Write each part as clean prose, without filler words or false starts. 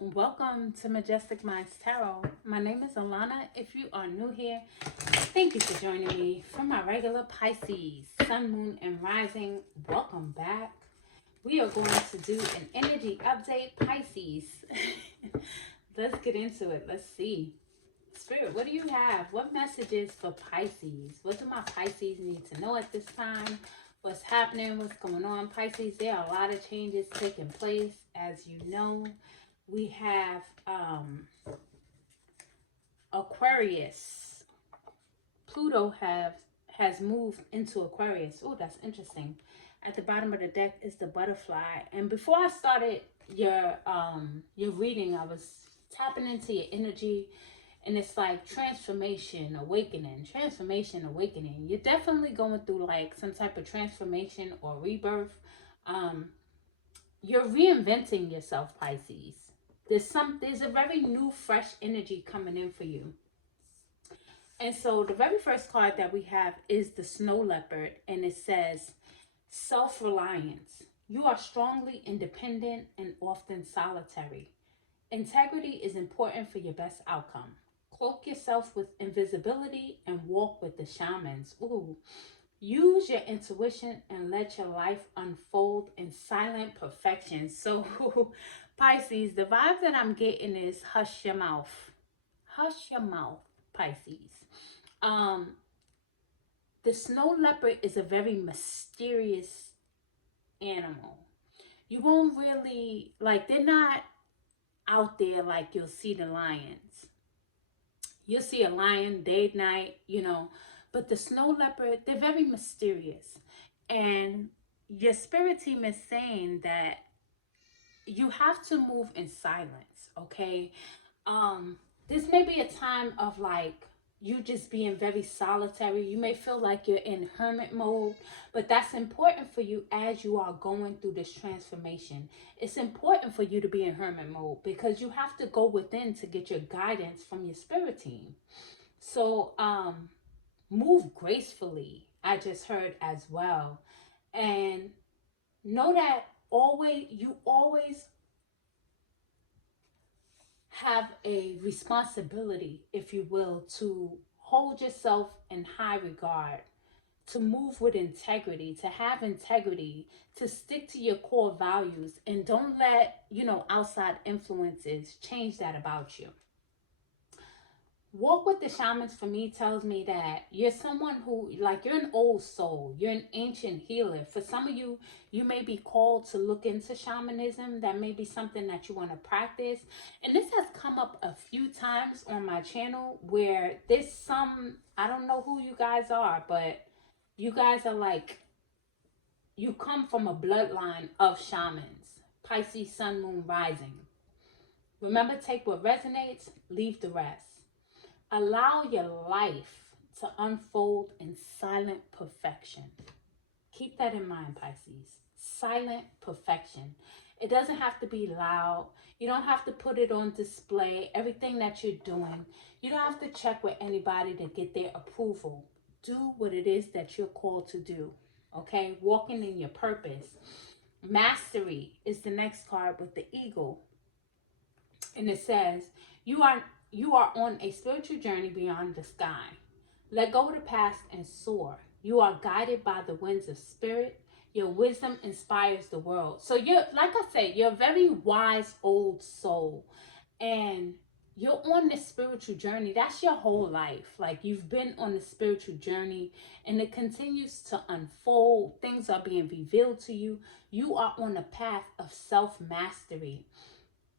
Welcome to Majestic Minds Tarot. My name is Alana. If you are new here, thank you for joining me for my regular Pisces, Sun, Moon, and Rising. Welcome back. We are going to do an energy update, Pisces. Let's get into it. Let's see. Spirit, what do you have? What messages for Pisces? What do my Pisces need to know at this time? What's happening? What's going on? Pisces, there are a lot of changes taking place, as you know. We have Aquarius. Pluto has moved into Aquarius. Oh, that's interesting. At the bottom of the deck is the butterfly. And before I started your reading, I was tapping into your energy, and it's like transformation, awakening, transformation, awakening. You're definitely going through like some type of transformation or rebirth. You're reinventing yourself, Pisces. There's a very new, fresh energy coming in for you. And so the very first card that we have is the snow leopard, and it says self-reliance. You are strongly independent and often solitary. Integrity is important for your best outcome. Cloak yourself with invisibility and walk with the shamans. Ooh. Use your intuition and let your life unfold in silent perfection. So, Pisces, the vibe that I'm getting is hush your mouth. Hush your mouth, Pisces. The snow leopard is a very mysterious animal. You won't really, like, they're not out there like you'll see the lions. You'll see a lion day, night, but the snow leopard, they're very mysterious. And your spirit team is saying that you have to move in silence, okay? This may be a time of like you just being very solitary. You may feel like you're in hermit mode, but that's important for you as you are going through this transformation. It's important for you to be in hermit mode because you have to go within to get your guidance from your spirit team. So, move gracefully, I just heard as well. And know that you always have a responsibility, if you will, to hold yourself in high regard, to move with integrity, to have integrity, to stick to your core values, and don't let, outside influences change that about you. Walk with the shamans for me tells me that you're someone who, like, you're an old soul. You're an ancient healer. For some of you, you may be called to look into shamanism. That may be something that you want to practice. And this has come up a few times on my channel where there's some, I don't know who you guys are, but you guys are like, you come from a bloodline of shamans. Pisces, Sun, Moon, Rising. Remember, take what resonates, leave the rest. Allow your life to unfold in silent perfection. Keep that in mind, Pisces. Silent perfection. It doesn't have to be loud. You don't have to put it on display. Everything that you're doing, you don't have to check with anybody to get their approval. Do what it is that you're called to do. Okay? Walking in your purpose. Mastery is the next card with the eagle. And it says, you are on a spiritual journey beyond the sky. Let go of the past and soar. You are guided by the winds of spirit. Your wisdom inspires the world. So you're, like I said, you're a very wise old soul. And you're on this spiritual journey. That's your whole life. Like, you've been on the spiritual journey and it continues to unfold. Things are being revealed to you. You are on a path of self-mastery.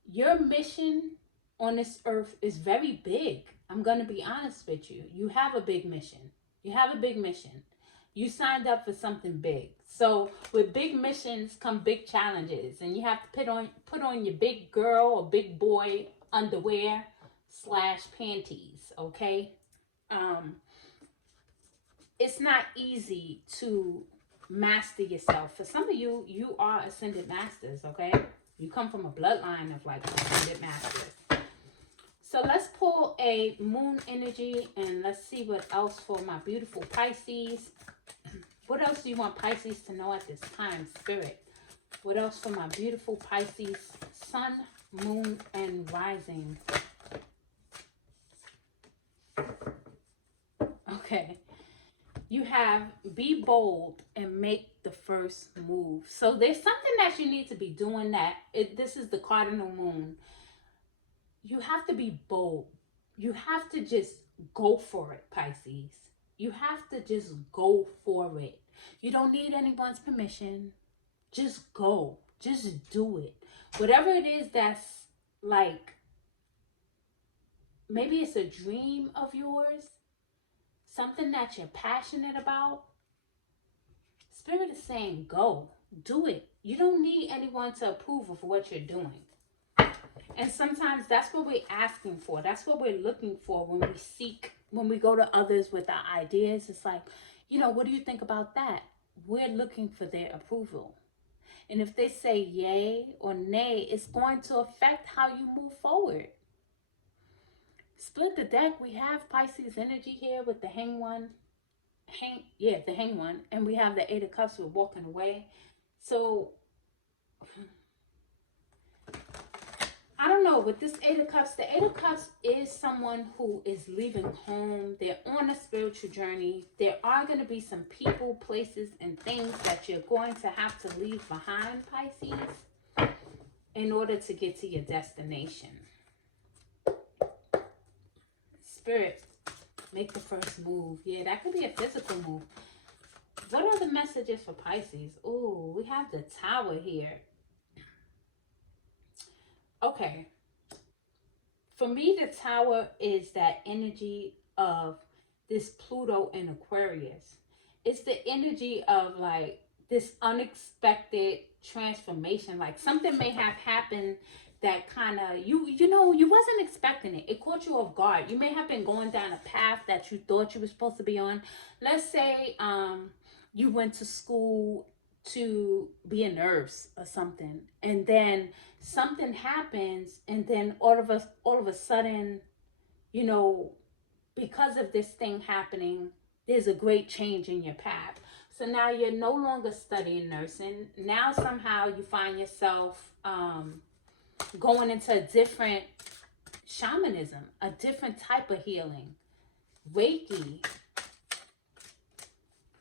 Your mission on this earth is very big. I'm going to be honest with you. You have a big mission. You have a big mission. You signed up for something big. So with big missions come big challenges, and you have to put on your big girl or big boy underwear / panties, okay? It's not easy to master yourself. For some of you, you are ascended masters, okay? You come from a bloodline of like ascended masters. So let's pull a moon energy and let's see what else for my beautiful Pisces. What else do you want Pisces to know at this time, Spirit? What else for my beautiful Pisces, Sun, moon and rising. Okay. You have be bold and make the first move. So there's something that you need to be doing this is the cardinal moon. You have to be bold. You have to just go for it, Pisces. You have to just go for it. You don't need anyone's permission. Just go. Just do it. Whatever it is that's like, maybe it's a dream of yours, something that you're passionate about. Spirit is saying go. Do it. You don't need anyone to approve of what you're doing. And sometimes that's what we're asking for. That's what we're looking for when we seek, when we go to others with our ideas. It's like, what do you think about that? We're looking for their approval. And if they say yay or nay, it's going to affect how you move forward. Split the deck. We have Pisces energy here with the hang one. The hang one. And we have the 8 of cups. We're walking away. So I don't know, with this 8 of cups, the 8 of cups is someone who is leaving home. They're on a spiritual journey. There are going to be some people, places, and things that you're going to have to leave behind, Pisces, in order to get to your destination. Spirit, make the first move. Yeah, that could be a physical move. What are the messages for Pisces? Oh, we have the Tower here. Okay. For me, the Tower is that energy of this Pluto in Aquarius. It's the energy of like this unexpected transformation. Like something may have happened that kind of, you wasn't expecting it. It caught you off guard. You may have been going down a path that you thought you were supposed to be on. Let's say you went to school to be a nurse or something, and then something happens, and then all of a sudden, because of this thing happening, there's a great change in your path. So now you're no longer studying nursing. Now somehow you find yourself going into a different shamanism, a different type of healing, Reiki.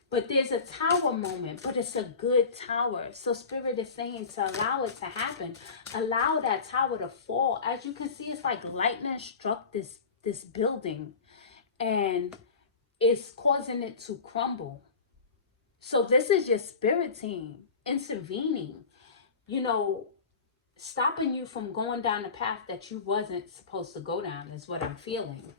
But there's a tower moment, but it's a good tower. So Spirit is saying to allow it to happen. Allow that tower to fall. As you can see, it's like lightning struck this building, and it's causing it to crumble. So this is your spirit team intervening, stopping you from going down the path that you wasn't supposed to go down, is what I'm feeling.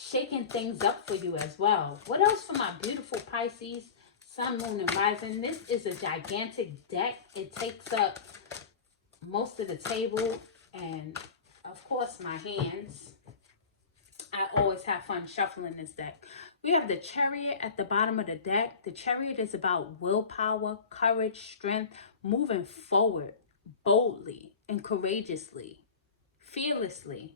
Shaking things up for you as well. What else for my beautiful Pisces, Sun, Moon, and Rising? This is a gigantic deck. It takes up most of the table, and of course my hands. I always have fun shuffling this deck. We have the Chariot at the bottom of the deck. The Chariot is about willpower, courage, strength, moving forward boldly and courageously, fearlessly.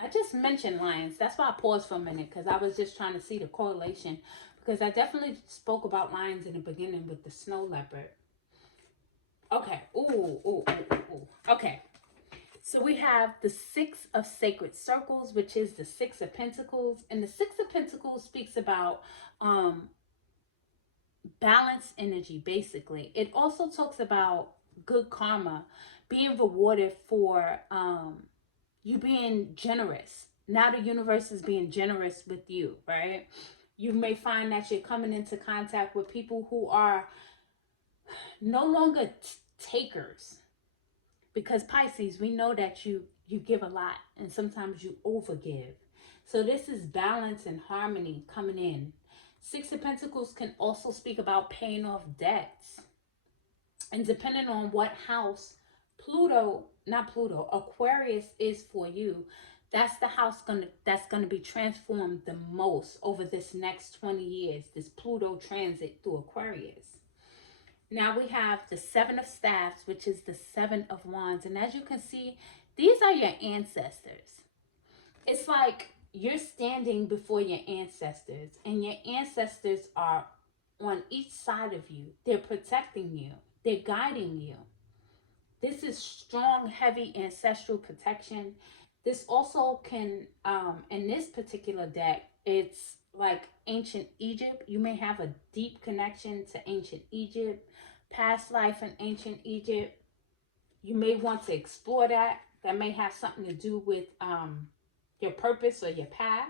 I just mentioned lions. That's why I paused for a minute, because I was just trying to see the correlation, because I definitely spoke about lions in the beginning with the snow leopard. Okay. Ooh. Okay. So we have the 6 of Sacred Circles, which is the 6 of Pentacles. And the 6 of Pentacles speaks about balanced energy, basically. It also talks about good karma, being rewarded for you being generous. Now the universe is being generous with you, right? You may find that you're coming into contact with people who are no longer takers. Because Pisces, we know that you give a lot, and sometimes you overgive. So this is balance and harmony coming in. 6 of Pentacles can also speak about paying off debts. And depending on what house Aquarius is for you, that's the house that's gonna be transformed the most over this next 20 years, this Pluto transit through Aquarius. Now we have the 7 of Staffs, which is the 7 of Wands. And as you can see, these are your ancestors. It's like you're standing before your ancestors, and your ancestors are on each side of you. They're protecting you, they're guiding you. This is strong, heavy ancestral protection. This also can, in this particular deck, it's like ancient Egypt. You may have a deep connection to ancient Egypt, past life in ancient Egypt. You may want to explore that. That may have something to do with your purpose or your path.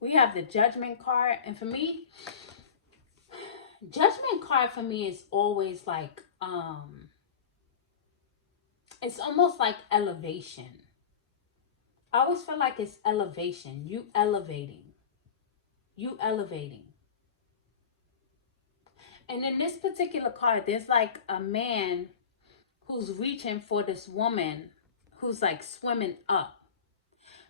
We have the Judgment card, and for me, Judgment card for me is always like it's almost like elevation. I always feel like it's elevation. You elevating. You elevating. And in this particular card, there's like a man who's reaching for this woman who's like swimming up.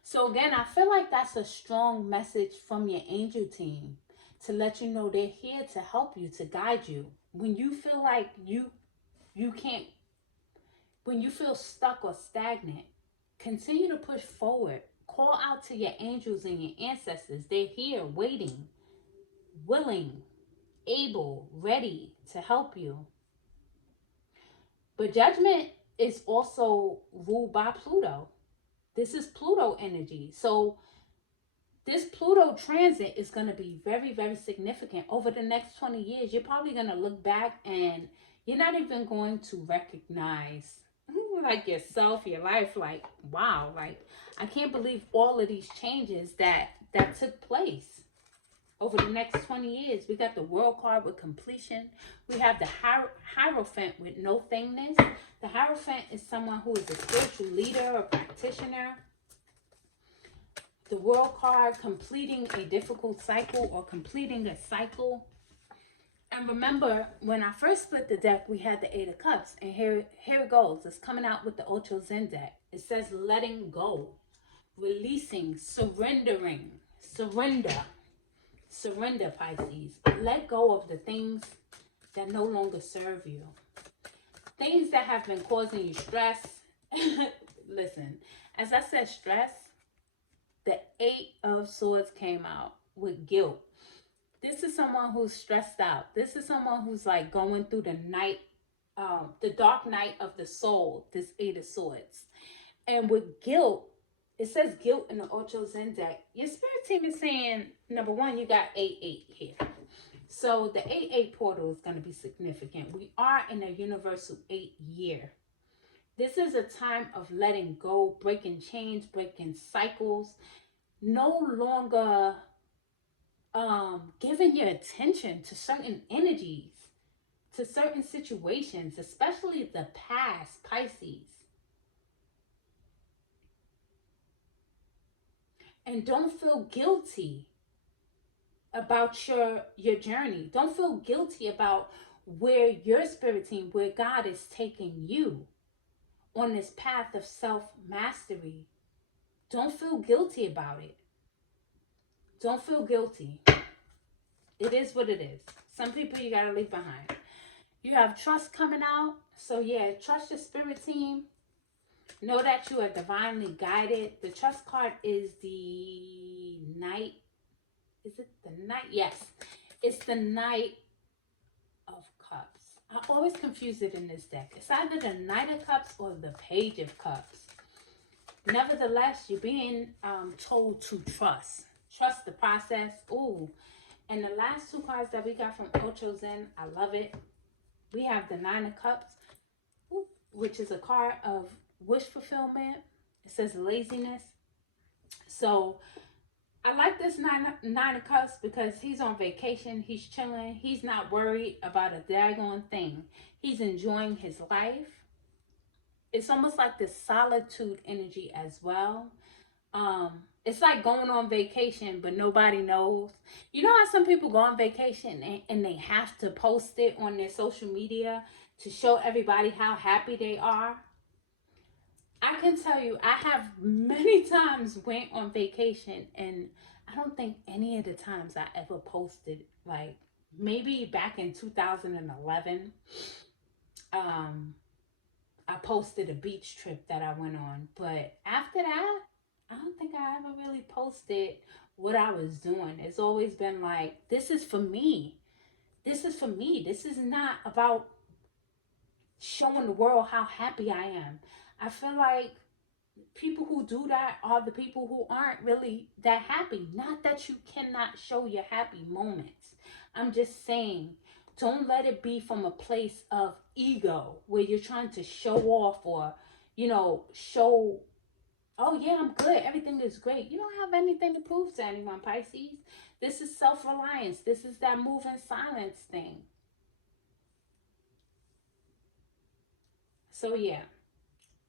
So again, I feel like that's a strong message from your angel team to let you know they're here to help you, to guide you. When you feel like you can't, when you feel stuck or stagnant, continue to push forward. Call out to your angels and your ancestors. They're here waiting, willing, able, ready to help you. But Judgment is also ruled by Pluto. This is Pluto energy. So this Pluto transit is going to be very, very significant over the next 20 years. You're probably going to look back and you're not even going to recognize like yourself, your life, like, wow, like I can't believe all of these changes that took place over the next 20 years. We got the World card with completion. We have the Hierophant with no thingness. The Hierophant is someone who is a spiritual leader or practitioner. The World card, completing a difficult cycle or completing a cycle. And remember, when I first split the deck, we had the Eight of Cups. And here it goes. It's coming out with the Ocho Zen deck. It says letting go, releasing, surrendering. Surrender. Surrender, Pisces. Let go of the things that no longer serve you. Things that have been causing you stress. Listen, as I said, stress, the Eight of Swords came out with guilt. This is someone who's stressed out. This is someone who's like going through the night, the dark night of the soul, this Eight of Swords. And with guilt, it says guilt in the Ocho Zen deck. Your spirit team is saying, number one, you got 8-8 here. So the 8-8 portal is going to be significant. We are in a universal 8 year. This is a time of letting go, breaking chains, breaking cycles. No longer giving your attention to certain energies, to certain situations, especially the past, Pisces. And don't feel guilty about your journey. Don't feel guilty about where your spirit team, where God is taking you on this path of self-mastery. Don't feel guilty about it. Don't feel guilty. It is what it is. Some people you gotta leave behind. You have trust coming out. So yeah, trust your spirit team. Know that you are divinely guided. The trust card is the Knight. Is it the Knight? Yes. It's the Knight of Cups. I always confuse it in this deck. It's either the Knight of Cups or the Page of Cups. Nevertheless, you're being told to trust. Trust the process. Ooh. And the last two cards that we got from Ocho Zen, I love it. We have the Nine of Cups, which is a card of wish fulfillment. It says laziness. So I like this nine of Cups because he's on vacation. He's chilling. He's not worried about a daggone thing. He's enjoying his life. It's almost like this solitude energy as well. It's like going on vacation, but nobody knows. You know how some people go on vacation and they have to post it on their social media to show everybody how happy they are? I can tell you, I have many times went on vacation and I don't think any of the times I ever posted, like maybe back in 2011, I posted a beach trip that I went on. But after that, I don't think I ever really posted what I was doing. It's always been like, this is for me. This is for me. This is not about showing the world how happy I am. I feel like people who do that are the people who aren't really that happy. Not that you cannot show your happy moments. I'm just saying, don't let it be from a place of ego where you're trying to show off or, show, oh yeah, I'm good. Everything is great. You don't have anything to prove to anyone, Pisces. This is self reliance. This is that move in silence thing. So, yeah.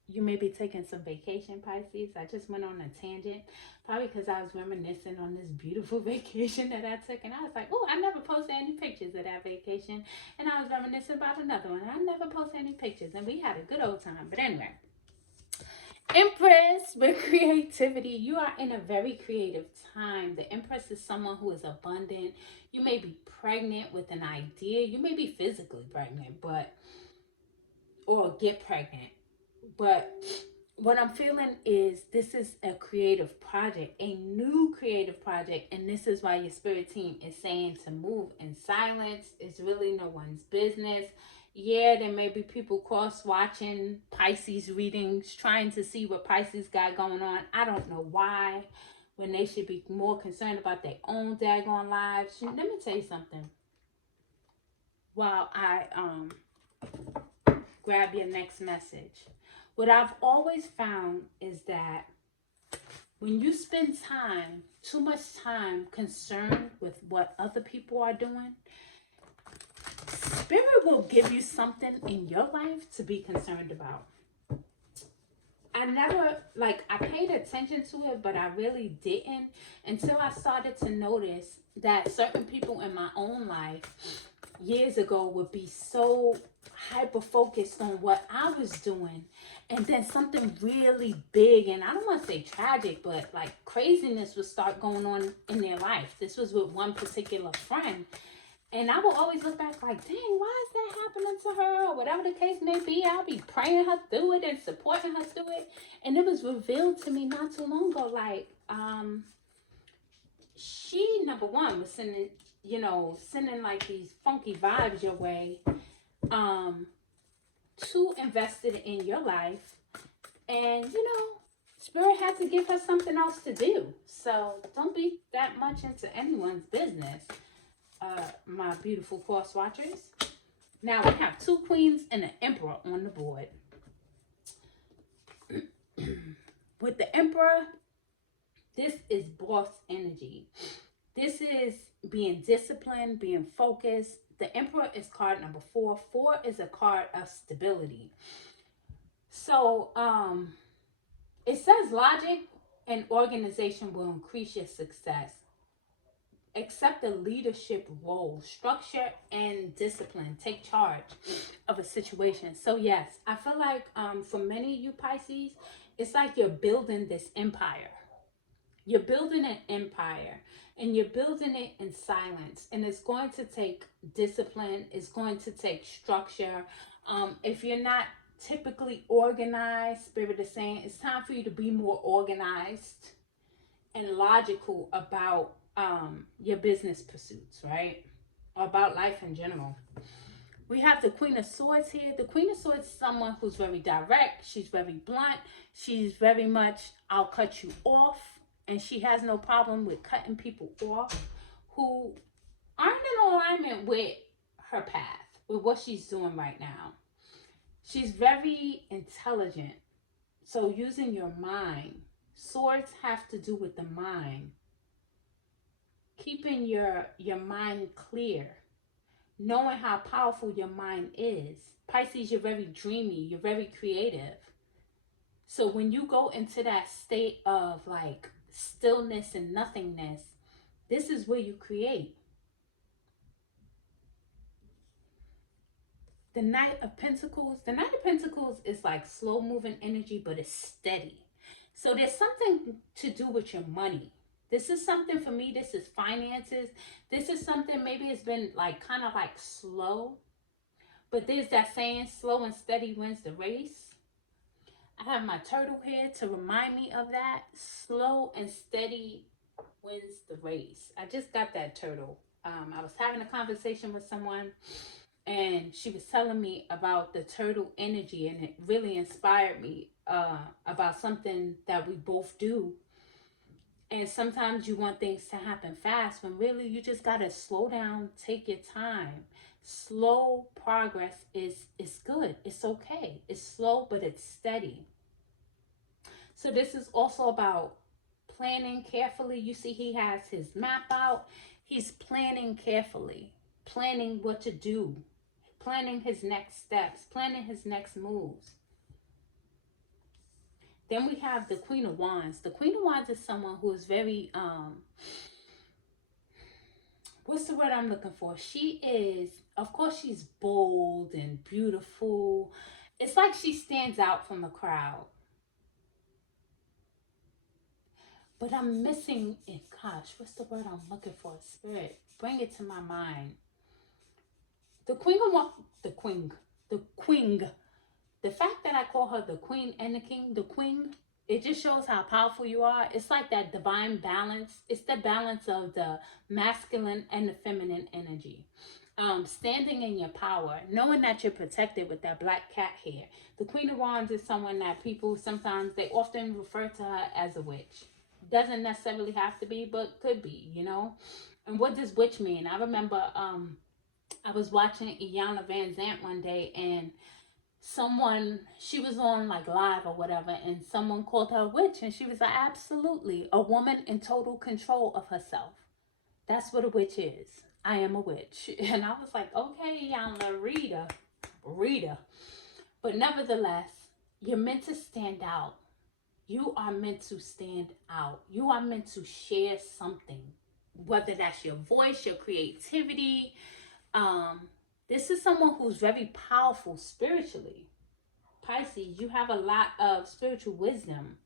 You may be taking some vacation, Pisces. I just went on a tangent, probably because I was reminiscing on this beautiful vacation that I took, and I was like, "Oh, I never posted any pictures of that vacation," and I was reminiscing about another one. I never posted any pictures, and we had a good old time. But anyway, Empress with creativity. You are in a very creative time. The Empress is someone who is abundant. You may be pregnant with an idea. You may be physically pregnant, but or get pregnant. But what I'm feeling is this is a creative project, a new creative project, and this is why your spirit team is saying to move in silence. It's really no one's business. Yeah, there may be people cross watching Pisces readings, trying to see what Pisces got going on. I don't know why, when they should be more concerned about their own daggone lives. Let me tell you something. While I grab your next message. What I've always found is that when you spend time, too much time concerned with what other people are doing, Spirit will give you something in your life to be concerned about. I never, I paid attention to it, but I really didn't until I started to notice that certain people in my own life years ago would be so hyper focused on what I was doing, and then something really big, and I don't want to say tragic, but like craziness would start going on in their life. This was with one particular friend, and I will always look back like, dang, why is that happening to her? Or whatever the case may be, I'll be praying her through it and supporting her through it. And it was revealed to me not too long ago, she, number one, was sending like these funky vibes your way, too invested in your life. And, Spirit had to give her something else to do. So don't be that much into anyone's business, my beautiful cross watchers. Now we have two queens and an emperor on the board. With the emperor, this is boss energy. This is being disciplined, being focused. The emperor is card number 4. 4 is a card of stability. So, it says logic and organization will increase your success. Accept a leadership role, structure and discipline. Take charge of a situation. So yes, I feel like for many of you Pisces, it's like you're building this empire. You're building an empire, and you're building it in silence. And it's going to take discipline. It's going to take structure. If you're not typically organized, Spirit is saying it's time for you to be more organized and logical about your business pursuits, right? About life in general. We have the Queen of Swords here. The Queen of Swords is someone who's very direct. She's very blunt. She's very much, I'll cut you off. And she has no problem with cutting people off who aren't in alignment with her path, with what she's doing right now. She's very intelligent. So using your mind. Swords have to do with the mind. Keeping your mind clear. Knowing how powerful your mind is. Pisces, you're very dreamy. You're very creative. So when you go into that state of like stillness and nothingness, this is where you create. The Knight of Pentacles. The Knight of Pentacles is like slow moving energy, but it's steady. So there's something to do with your money. This is something for me. This is finances. This is something maybe it's been like kind of like slow. But there's that saying, slow and steady wins the race. I have my turtle here to remind me of that. Slow and steady wins the race. I just got that turtle. I was having a conversation with someone, and she was telling me about the turtle energy, and it really inspired me about something that we both do. And sometimes you want things to happen fast when really you just gotta slow down, take your time. Slow progress is good. It's okay. It's slow, but it's steady. So this is also about planning carefully. You see, he has his map out. He's planning carefully, planning what to do, planning his next steps, planning his next moves. Then we have the Queen of Wands. The Queen of Wands is someone who is very what's the word I'm looking for? She is, of course, she's bold and beautiful. It's like she stands out from the crowd. But I'm missing it. Gosh, what's the word I'm looking for? Spirit, bring it to my mind. The Queen of Wands, the Queen. The fact that I call her the Queen and the King, the Queen, it just shows how powerful you are. It's like that divine balance. It's the balance of the masculine and the feminine energy. Standing in your power, knowing that you're protected with that black cat hair. The Queen of Wands is someone that people sometimes, they often refer to her as a witch. Doesn't necessarily have to be, but could be, you know. And what does witch mean? I remember I was watching Iyanla Van Zant one day, and someone, she was on like live or whatever, and someone called her a witch, and she was like, absolutely, a woman in total control of herself. That's what a witch is. I am a witch. And I was like, okay, Iyanla, reader. But nevertheless, you're meant to stand out. You are meant to stand out. You are meant to share something, whether that's your voice, your creativity. This is someone who's very powerful spiritually. Pisces, you have a lot of spiritual wisdom.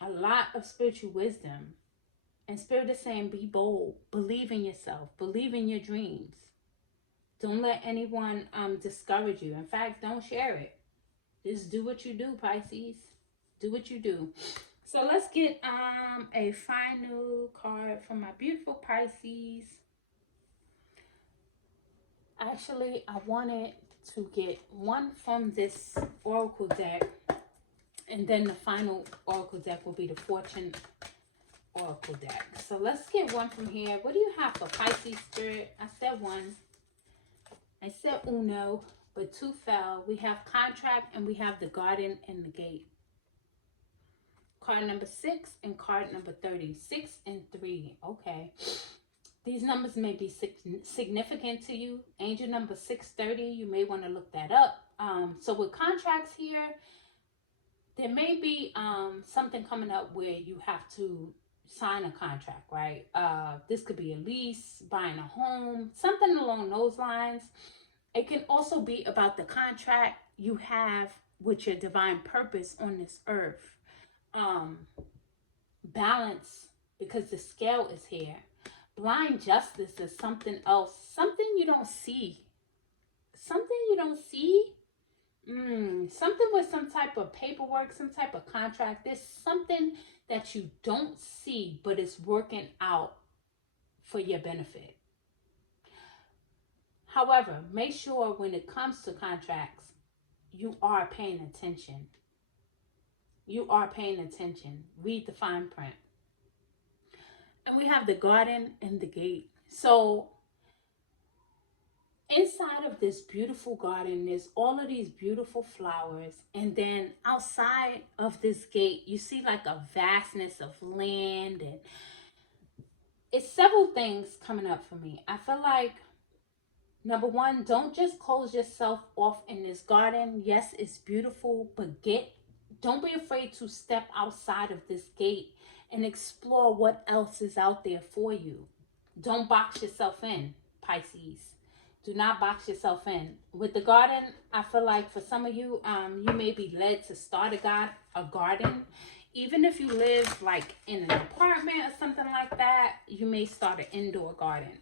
A lot of spiritual wisdom. And Spirit is saying, be bold. Believe in yourself. Believe in your dreams. Don't let anyone discourage you. In fact, don't share it. Just do what you do, Pisces. Do what you do. So let's get a final card from my beautiful Pisces. Actually, I wanted to get one from this oracle deck, and then the final oracle deck will be the Fortune oracle deck. So let's get one from here. What do you have for Pisces, Spirit? I said one. I said uno, but two fell. We have contract, and we have the garden and the gate. Card number 6 and card number 30. 6 and 3. Okay. These numbers may be significant to you. Angel number 630, you may want to look that up. So with contracts here, there may be something coming up where you have to sign a contract, right? This could be a lease, buying a home, something along those lines. It can also be about the contract you have with your divine purpose on this earth. Balance, because the scale is here. Blind justice is something else, something you don't see. Something you don't see. Something with some type of paperwork, some type of contract. There's something that you don't see, but it's working out for your benefit. However, make sure when it comes to contracts, you are paying attention. You are paying attention. Read the fine print. And we have the garden and the gate. So inside of this beautiful garden, there's all of these beautiful flowers. And then outside of this gate, you see like a vastness of land. And it's several things coming up for me. I feel like, number one, don't just close yourself off in this garden. Yes, it's beautiful, but don't be afraid to step outside of this gate and explore what else is out there for you. Don't box yourself in, Pisces. Do not box yourself in. With the garden, I feel like for some of you, you may be led to start a garden. Even if you live like in an apartment or something like that, you may start an indoor garden.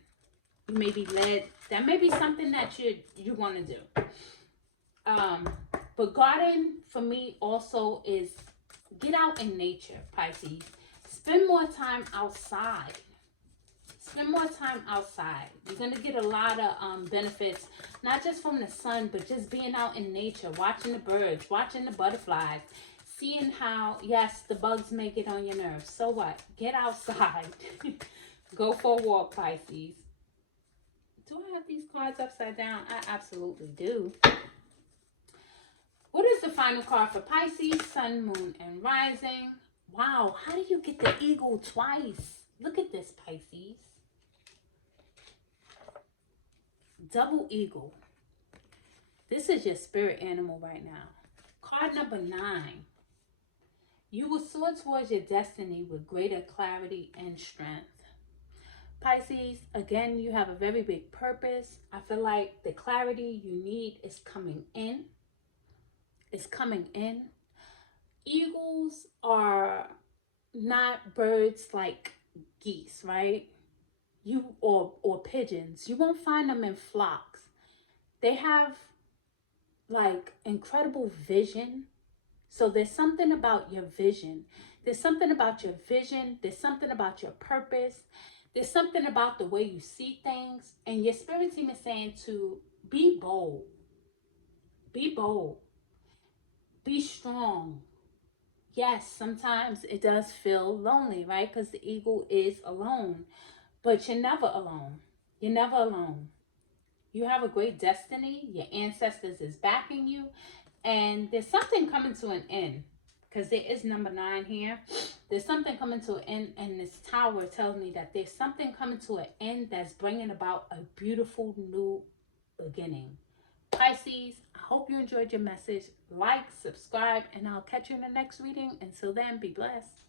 You may be led. That may be something that you want to do. But garden for me also is get out in nature, Pisces. Spend more time outside. Spend more time outside. You're going to get a lot of benefits, not just from the sun, but just being out in nature, watching the birds, watching the butterflies, seeing how, yes, the bugs may get on your nerves. So what? Get outside. Go for a walk, Pisces. Do I have these cards upside down? I absolutely do. What is the final card for Pisces, Sun, Moon, and Rising? Wow, how do you get the eagle twice? Look at this, Pisces. Double eagle. This is your spirit animal right now. Card number 9. You will soar towards your destiny with greater clarity and strength. Pisces, again, you have a very big purpose. I feel like the clarity you need is coming in. It's coming in. Eagles are not birds like geese, right? Or pigeons. You won't find them in flocks. They have like incredible vision. So there's something about your vision. There's something about your vision. There's something about your purpose. There's something about the way you see things. And your spirit team is saying to be bold. Be bold. Be strong. Yes, sometimes it does feel lonely, right? Because the eagle is alone. But you're never alone. You're never alone. You have a great destiny. Your ancestors is backing you. And there's something coming to an end. Because there is number 9 here. There's something coming to an end. And this tower tells me that there's something coming to an end that's bringing about a beautiful new beginning. Pisces, I hope you enjoyed your message. Like, subscribe, and I'll catch you in the next reading. Until then, be blessed.